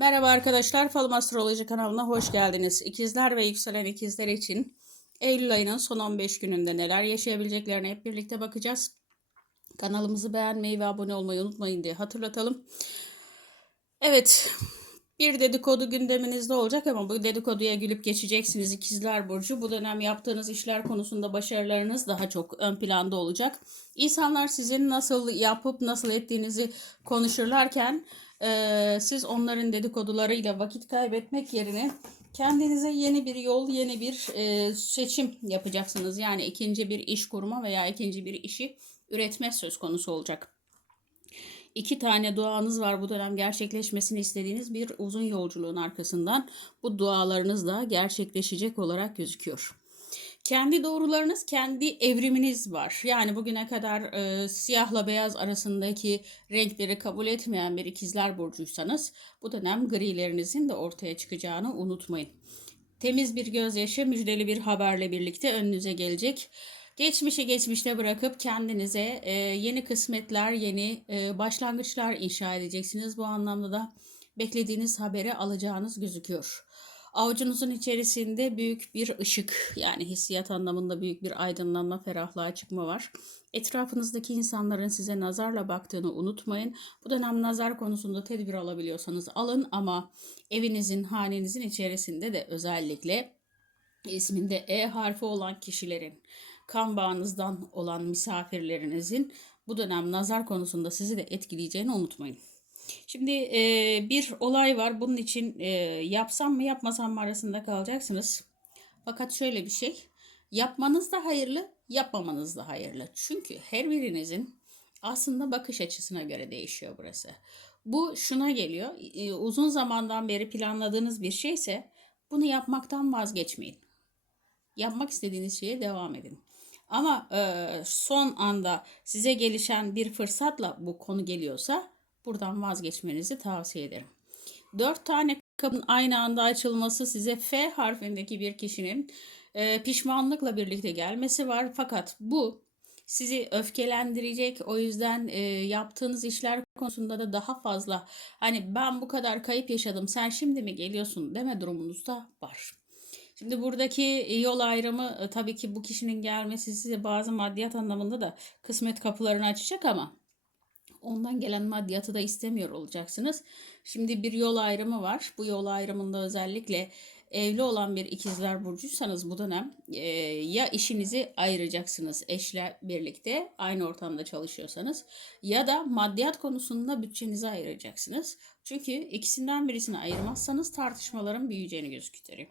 Merhaba arkadaşlar, Falım Astroloji kanalına hoş geldiniz. İkizler ve yükselen ikizler için Eylül ayının son 15 gününde neler yaşayabileceklerine hep birlikte bakacağız. Kanalımızı beğenmeyi ve abone olmayı unutmayın diye hatırlatalım. Evet, bir dedikodu gündeminizde olacak ama bu dedikoduya gülüp geçeceksiniz İkizler Burcu. Bu dönem yaptığınız işler konusunda başarılarınız daha çok ön planda olacak. İnsanlar sizin nasıl yapıp nasıl ettiğinizi konuşurlarken eee, siz onların dedikodularıyla vakit kaybetmek yerine kendinize yeni bir yol, yeni bir eee, seçim yapacaksınız. Yani ikinci bir iş kurma veya ikinci bir işi üretme söz konusu olacak. İki tane duanız var bu dönem gerçekleşmesini istediğiniz bir uzun yolculuğun arkasından bu dualarınız da gerçekleşecek olarak gözüküyor. Kendi doğrularınız, kendi evriminiz var. Yani bugüne kadar e, siyahla beyaz arasındaki renkleri kabul etmeyen bir ikizler burcuysanız bu dönem grilerinizin de ortaya çıkacağını unutmayın. Temiz bir gözyaşı, müjdeli bir haberle birlikte önünüze gelecek. Geçmişi geçmişte bırakıp kendinize e, yeni kısmetler, yeni e, başlangıçlar inşa edeceksiniz. Bu anlamda da beklediğiniz haberi alacağınız gözüküyor. Avucunuzun içerisinde büyük bir ışık yani hissiyat anlamında büyük bir aydınlanma, ferahlığa çıkma var. Etrafınızdaki insanların size nazarla baktığını unutmayın. Bu dönem nazar konusunda tedbir alabiliyorsanız alın ama evinizin, hanenizin içerisinde de özellikle isminde E harfi olan kişilerin, kan bağınızdan olan misafirlerinizin bu dönem nazar konusunda sizi de etkileyeceğini unutmayın. Şimdi e, bir olay var. Bunun için e, yapsam mı yapmasam mı arasında kalacaksınız. Fakat şöyle bir şey. Yapmanız da hayırlı, yapmamanız da hayırlı. Çünkü her birinizin aslında bakış açısına göre değişiyor burası. Bu şuna geliyor. e, uzun zamandan beri planladığınız bir şeyse bunu yapmaktan vazgeçmeyin. Yapmak istediğiniz şeye devam edin. Ama e, son anda size gelişen bir fırsatla bu konu geliyorsa buradan vazgeçmenizi tavsiye ederim. Dört tane kapının aynı anda açılması size F harfindeki bir kişinin e, pişmanlıkla birlikte gelmesi var. Fakat bu sizi öfkelendirecek. O yüzden e, yaptığınız işler konusunda da daha fazla hani ben bu kadar kayıp yaşadım sen şimdi mi geliyorsun deme durumunuz da var. Şimdi buradaki yol ayrımı e, tabii ki bu kişinin gelmesi size bazı maddiyat anlamında da kısmet kapılarını açacak ama ondan gelen maddiyatı da istemiyor olacaksınız. Şimdi bir yol ayrımı var. Bu yol ayrımında özellikle evli olan bir ikizler burcuysanız bu dönem e, ya işinizi ayıracaksınız eşle birlikte aynı ortamda çalışıyorsanız ya da maddiyat konusunda bütçenizi ayıracaksınız. Çünkü ikisinden birisini ayırmazsanız tartışmaların büyüyeceğini gözüküyor.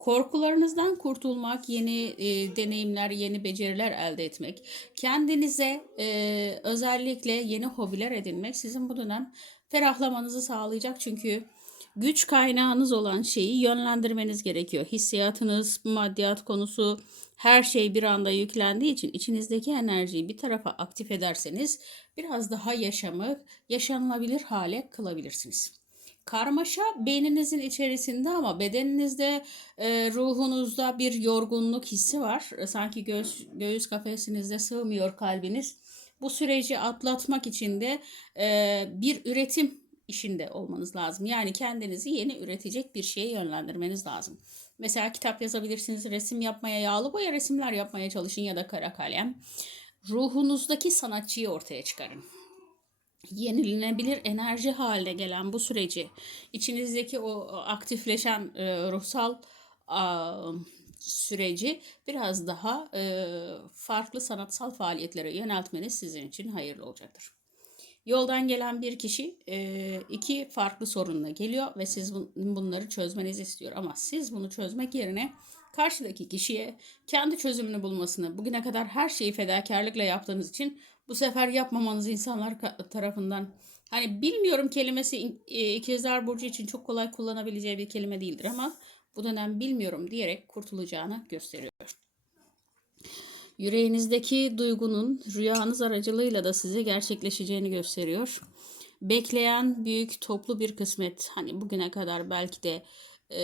Korkularınızdan kurtulmak, yeni e, deneyimler, yeni beceriler elde etmek, kendinize e, özellikle yeni hobiler edinmek sizin bu dönem ferahlamanızı sağlayacak. Çünkü güç kaynağınız olan şeyi yönlendirmeniz gerekiyor. Hissiyatınız, maddiyat konusu her şey bir anda yüklendiği için içinizdeki enerjiyi bir tarafa aktif ederseniz biraz daha yaşamı yaşanılabilir hale kılabilirsiniz. Karmaşa beyninizin içerisinde ama bedeninizde, e, ruhunuzda bir yorgunluk hissi var. E, Sanki göğüs, göğüs kafesinizde sığmıyor kalbiniz. Bu süreci atlatmak için de e, bir üretim işinde olmanız lazım. Yani kendinizi yeni üretecek bir şeye yönlendirmeniz lazım. Mesela kitap yazabilirsiniz, resim yapmaya, yağlı boya resimler yapmaya çalışın ya da kara kalem. Ruhunuzdaki sanatçıyı ortaya çıkarın yenilenebilir enerji haline gelen bu süreci içinizdeki o aktifleşen e, ruhsal a, süreci biraz daha e, farklı sanatsal faaliyetlere yöneltmeniz sizin için hayırlı olacaktır. Yoldan gelen bir kişi e, iki farklı sorunla geliyor ve siz bun- bunları çözmenizi istiyor. Ama siz bunu çözmek yerine karşıdaki kişiye kendi çözümünü bulmasını, bugüne kadar her şeyi fedakarlıkla yaptığınız için bu sefer yapmamanız insanlar tarafından hani bilmiyorum kelimesi e, ikizler burcu için çok kolay kullanabileceği bir kelime değildir ama bu dönem bilmiyorum diyerek kurtulacağını gösteriyor. Yüreğinizdeki duygunun rüyanız aracılığıyla da size gerçekleşeceğini gösteriyor. Bekleyen büyük toplu bir kısmet hani bugüne kadar belki de e,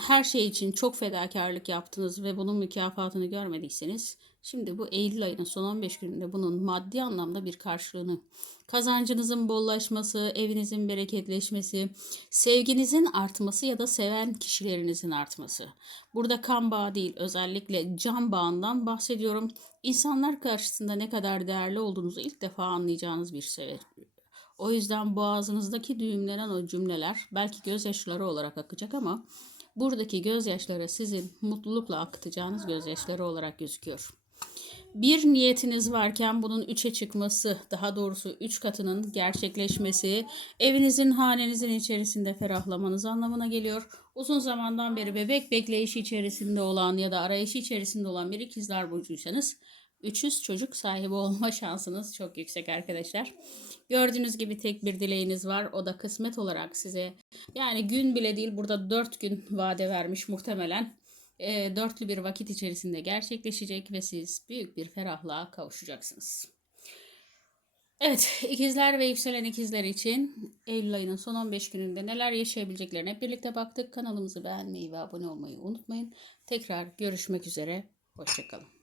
her şey için çok fedakarlık yaptınız ve bunun mükafatını görmediyseniz Şimdi bu Eylül ayının son 15 gününde bunun maddi anlamda bir karşılığını, kazancınızın bollaşması, evinizin bereketleşmesi, sevginizin artması ya da seven kişilerinizin artması. Burada kan bağı değil, özellikle can bağından bahsediyorum. İnsanlar karşısında ne kadar değerli olduğunuzu ilk defa anlayacağınız bir seviye. O yüzden boğazınızdaki düğümlenen o cümleler belki gözyaşları olarak akacak ama buradaki gözyaşları sizin mutlulukla akıtacağınız gözyaşları olarak gözüküyor. Bir niyetiniz varken bunun üçe çıkması, daha doğrusu üç katının gerçekleşmesi, evinizin, hanenizin içerisinde ferahlamanız anlamına geliyor. Uzun zamandan beri bebek bekleyişi içerisinde olan ya da arayışı içerisinde olan bir ikizler burcuysanız 300 çocuk sahibi olma şansınız çok yüksek arkadaşlar. Gördüğünüz gibi tek bir dileğiniz var. O da kısmet olarak size yani gün bile değil burada 4 gün vade vermiş muhtemelen. E, dörtlü bir vakit içerisinde gerçekleşecek ve siz büyük bir ferahlığa kavuşacaksınız. Evet, ikizler ve yükselen ikizler için Eylül ayının son 15 gününde neler yaşayabileceklerine birlikte baktık. Kanalımızı beğenmeyi ve abone olmayı unutmayın. Tekrar görüşmek üzere. Hoşçakalın.